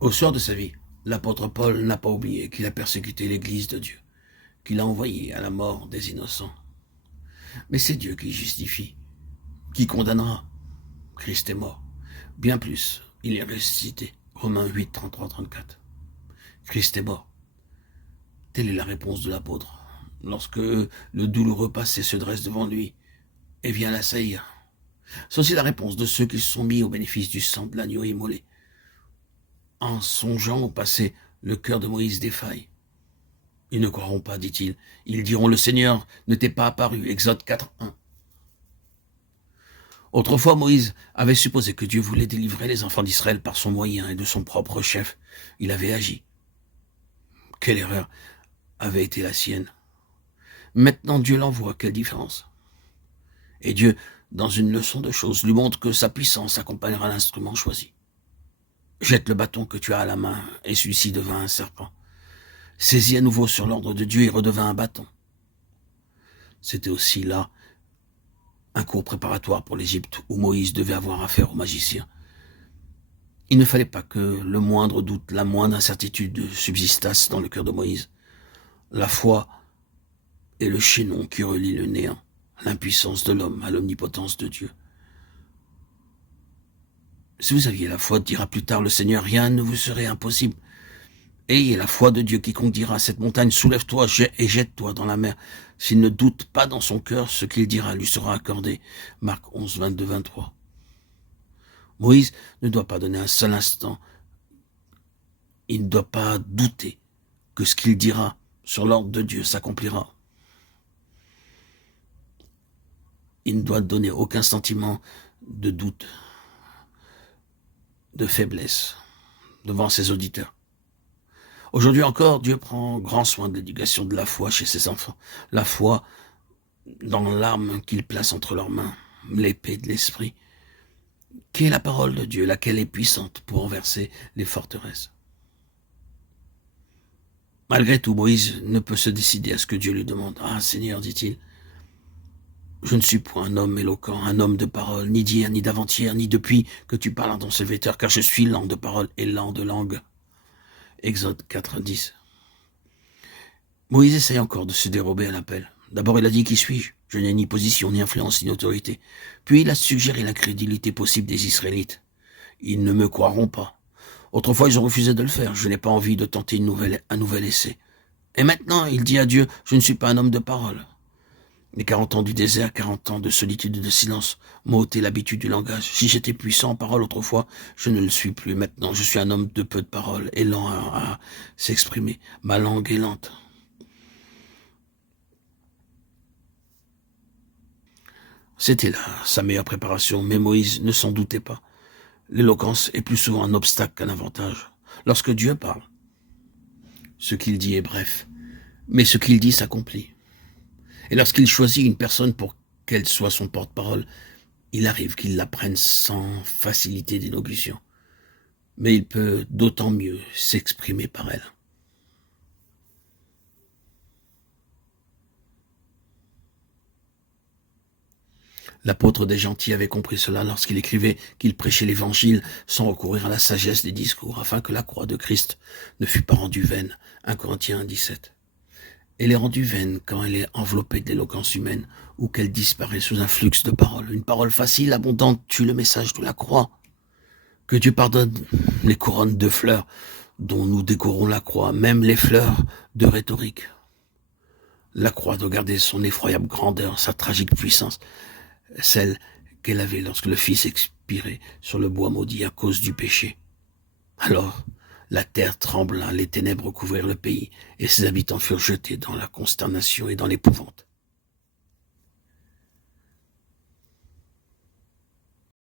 Au soir de sa vie, l'apôtre Paul n'a pas oublié qu'il a persécuté l'Église de Dieu, qu'il a envoyé à la mort des innocents. Mais c'est Dieu qui justifie, qui condamnera. Christ est mort. Bien plus, il est ressuscité. Romains 8, 33, 34. Christ est mort. Telle est la réponse de l'apôtre. Lorsque le douloureux passé se dresse devant lui et vient l'assaillir. C'est aussi la réponse de ceux qui se sont mis au bénéfice du sang de l'agneau immolé. En songeant au passé, le cœur de Moïse défaille. Ils ne croiront pas, dit-il. Ils diront, le Seigneur ne t'est pas apparu. Exode 4, 1. Autrefois, Moïse avait supposé que Dieu voulait délivrer les enfants d'Israël par son moyen et de son propre chef. Il avait agi. Quelle erreur avait été la sienne. Maintenant, Dieu l'envoie. Quelle différence. Et Dieu, dans une leçon de choses, lui montre que sa puissance accompagnera l'instrument choisi. Jette le bâton que tu as à la main, et celui-ci devint un serpent. Saisis à nouveau sur l'ordre de Dieu et redevint un bâton. C'était aussi là un cours préparatoire pour l'Égypte où Moïse devait avoir affaire aux magiciens. Il ne fallait pas que le moindre doute, la moindre incertitude subsistassent dans le cœur de Moïse. La foi est le chaînon qui relie le néant, l'impuissance de l'homme à l'omnipotence de Dieu. Si vous aviez la foi, dira plus tard le Seigneur, rien ne vous serait impossible. Ayez la foi de Dieu, quiconque dira à cette montagne, soulève-toi et jette-toi dans la mer. S'il ne doute pas dans son cœur, ce qu'il dira lui sera accordé. Marc 11, 22, 23. Moïse ne doit pas donner un seul instant. Il ne doit pas douter que ce qu'il dira sur l'ordre de Dieu s'accomplira. Il ne doit donner aucun sentiment de doute, de faiblesse devant ses auditeurs. Aujourd'hui encore, Dieu prend grand soin de l'éducation de la foi chez ses enfants. La foi dans l'arme qu'il place entre leurs mains, l'épée de l'esprit, qui est la parole de Dieu, laquelle est puissante pour renverser les forteresses. Malgré tout, Moïse ne peut se décider à ce que Dieu lui demande. « Ah, Seigneur, dit-il, je ne suis point un homme éloquent, un homme de parole, ni d'hier, ni d'avant-hier, ni depuis que tu parles à ton serviteur, car je suis lent de parole et lent de langue. » Exode 4, 10. Moïse essaye encore de se dérober à l'appel. D'abord, il a dit « Qui suis-je ? Je n'ai ni position, ni influence, ni autorité. » Puis il a suggéré l'incrédulité possible des Israélites. Ils ne me croiront pas. Autrefois, ils ont refusé de le faire. Je n'ai pas envie de tenter un nouvel essai. Et maintenant, il dit à Dieu « Je ne suis pas un homme de parole. » Les 40 ans du désert, 40 ans de solitude et de silence m'ont ôté l'habitude du langage. Si j'étais puissant en parole autrefois, je ne le suis plus maintenant. Je suis un homme de peu de parole et lent à s'exprimer. Ma langue est lente. C'était là sa meilleure préparation, mais Moïse ne s'en doutait pas. L'éloquence est plus souvent un obstacle qu'un avantage. Lorsque Dieu parle, ce qu'il dit est bref, mais ce qu'il dit s'accomplit. Et lorsqu'il choisit une personne pour qu'elle soit son porte-parole, il arrive qu'il la prenne sans facilité d'élocution. Mais il peut d'autant mieux s'exprimer par elle. L'apôtre des gentils avait compris cela lorsqu'il écrivait qu'il prêchait l'évangile sans recourir à la sagesse des discours, afin que la croix de Christ ne fût pas rendue vaine. 1 Corinthiens 17. Elle est rendue vaine quand elle est enveloppée d'éloquence humaine ou qu'elle disparaît sous un flux de paroles. Une parole facile, abondante, tue le message de la croix. Que Dieu pardonne les couronnes de fleurs dont nous décorons la croix, même les fleurs de rhétorique. La croix doit garder son effroyable grandeur, sa tragique puissance, celle qu'elle avait lorsque le Fils expirait sur le bois maudit à cause du péché. Alors, la terre trembla, les ténèbres couvrirent le pays, et ses habitants furent jetés dans la consternation et dans l'épouvante.